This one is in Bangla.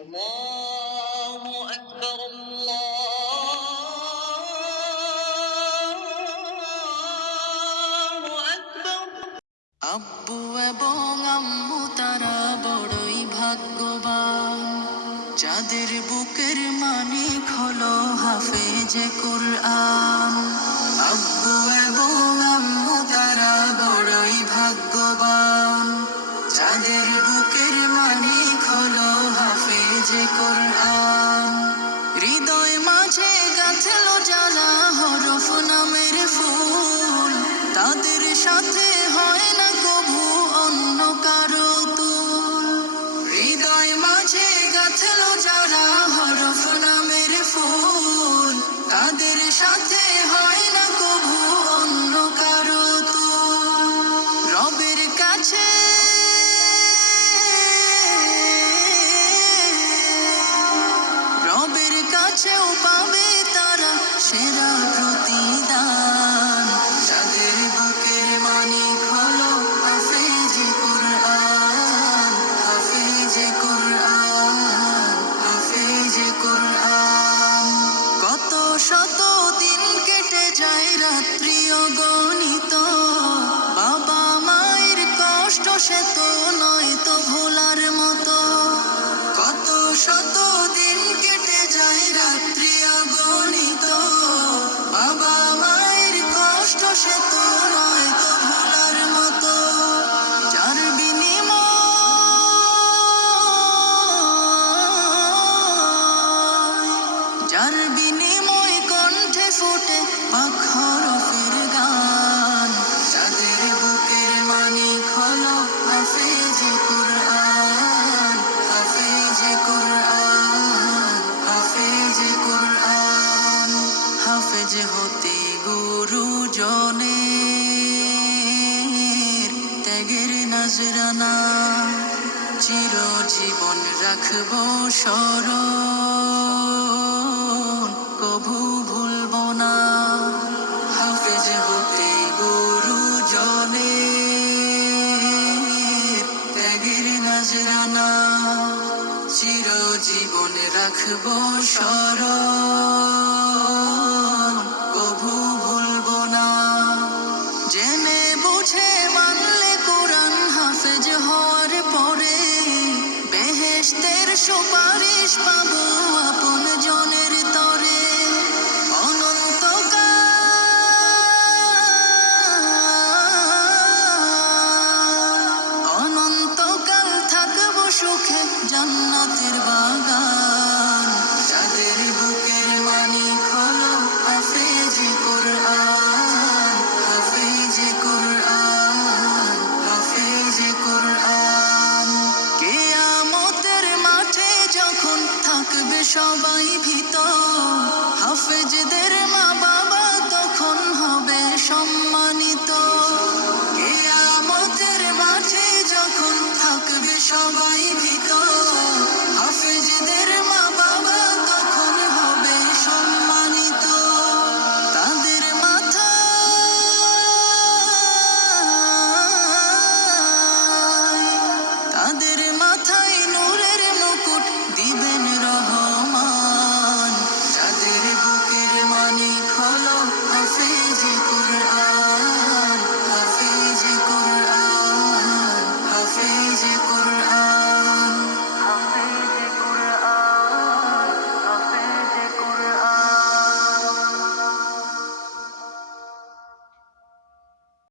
الله أكبر الله أكبر আব্বু এবং আম্মু তারা বড়ই ভাগ্যবান, যাদের বুকের মানিক হলো হাফেজে কুরআন। আব্বু এবং আম্মু তারা বড়ই ভাগ্যবান, যাদের বুকের মানিক হলো হাফেজে কুরআন। হৃদয় মাঝে গাঁথলো যারা হরফ নামের ফুল, তাদের সাথে হয় না কভু অন্য কারো তুল। হৃদয় মাঝে গাঁথলো যারা হরফ নামের ফুল, তাদের সাথে হয় না কভু অন্য কারো তুল। রবের কাছে কাছেও পাবে তারা সেরা প্রতিদান, যাদের বুকের মানিক হলো হাফেজে কুরআন, হাফেজে কুরআন, হাফেজে কুরআন। কত শত দিন কেটে যায় রাত্রি অগণিত, বাবা মায়ের কষ্ট সে তো নয় তো ভোলার মতো। কত শত দিন কেটে যায় রাত্রি অগণিত, বাবা মায়ের কষ্ট সে তো নয় তো ভোলার মতো। যার বিনিময় কণ্ঠে ফোটে পাক হরফের গান, যাদের বুকের মানিক হলো হাফেজে কুরআন, হাফেজে কুরআন, হাফেজে কুরআন। হাফেজ হতে গুরুজনের ত্যাগের নজরানা চিরজীবন রাখবো স্মরণ, কভু ভুলবো না। হাফেজ হতে গুরুজনের ত্যাগের নজরানা চিরজীবন রাখবো স্মরণ, কভু ভুলবো না। জেনে বুঝে মানলে কোরআন হাফেজ হওয়ার পরে, বেহেশতের সুপারিশ পাবো আপন জনের তরে। অনন্তকাল থাকবো সুখে জান্নাতের বাগান, যাদের বুকের মানিক হলো হাফেজে কুরআন, হাফেজে কুরআন, হাফেজে কুরআন। কিয়ামতের মাঠে যখন থাকবে সবাই ভীত, হাফেজদের মা বাবা তখন হবে সম্মানিত। কিয়ামতের মাঠে যখন থাকবে সবাই ভীত,